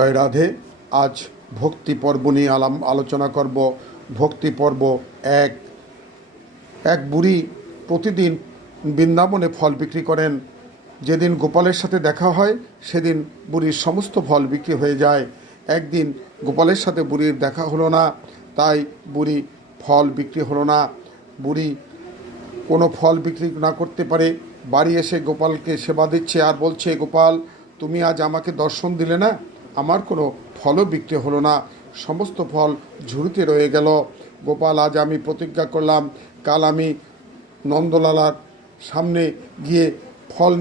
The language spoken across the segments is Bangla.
জয় রাধে। আজ ভক্তি পর্ব নিয়ে আলোচনা করব। ভক্তি পর্ব এক। এক বুড়ি প্রতিদিন বৃন্দাবনে ফল বিক্রি করেন। যেদিন গোপালের সাথে দেখা হয় সেদিন বুড়ির সমস্ত ফল বিক্রি হয়ে যায়। একদিন গোপালের সাথে বুড়ির দেখা হলো না, তাই বুড়ি ফল বিক্রি হলো না। বুড়ি কোনো ফল বিক্রি না করতে পারে বাড়ি এসে গোপালকে সেবা দিচ্ছে আর বলছে, গোপাল, তুমি আজ আমাকে দর্শন দিলে না, আমার কোনো ফলও বিক্রি হলো না, সমস্ত ফল ঝুড়িতে রয়ে গেল। গোপাল, আজ আমি প্রতিজ্ঞা করলাম, কাল আমি নন্দলালার সামনে গিয়ে ফল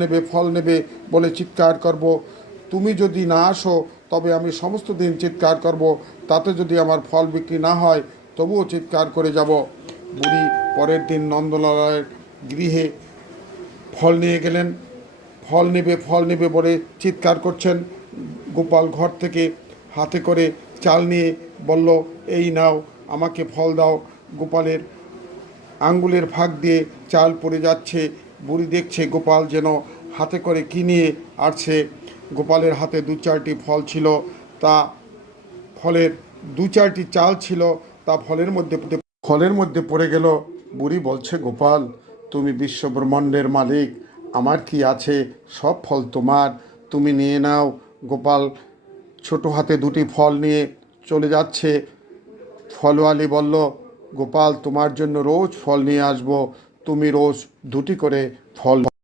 নেবে বলে চিৎকার করব। তুমি যদি না আসো তবে আমি সমস্ত দিন চিৎকার করব, তাতে যদি আমার ফল বিক্রি না হয় তবুও চিৎকার করে যাব। বুড়ি পরের দিন নন্দলালের গৃহে ফল নিয়ে গেলেন। ফল নেবে বলে চিৎকার করছেন। গোপাল ঘর থেকে হাতে করে চাল নিয়ে বলল, এই নাও, আমাকে ফল দাও। গোপালের আঙ্গুলের ফাঁক দিয়ে চাল পড়ে যাচ্ছে। বুড়ি দেখছে গোপাল যেন হাতে করে কী নিয়ে আসছে। গোপালের হাতে দু চারটি ফল ছিল, তা ফলের দু চারটি চাল ছিল, তা ফলের মধ্যে পড়ে গেল। বুড়ি বলছে, গোপাল, তুমি বিশ্ব ব্রহ্মাণ্ডের মালিক, আমার কি আছে, সব ফল তোমার, তুমি নিয়ে নাও। গোপাল ছোট হাতে দুটি ফল নিয়ে চলে যাচ্ছে। ফলওয়ালি বলল, গোপাল, তোমার জন্য রোজ ফল নিয়ে আসবো, তুমি রোজ দুটি করে ফল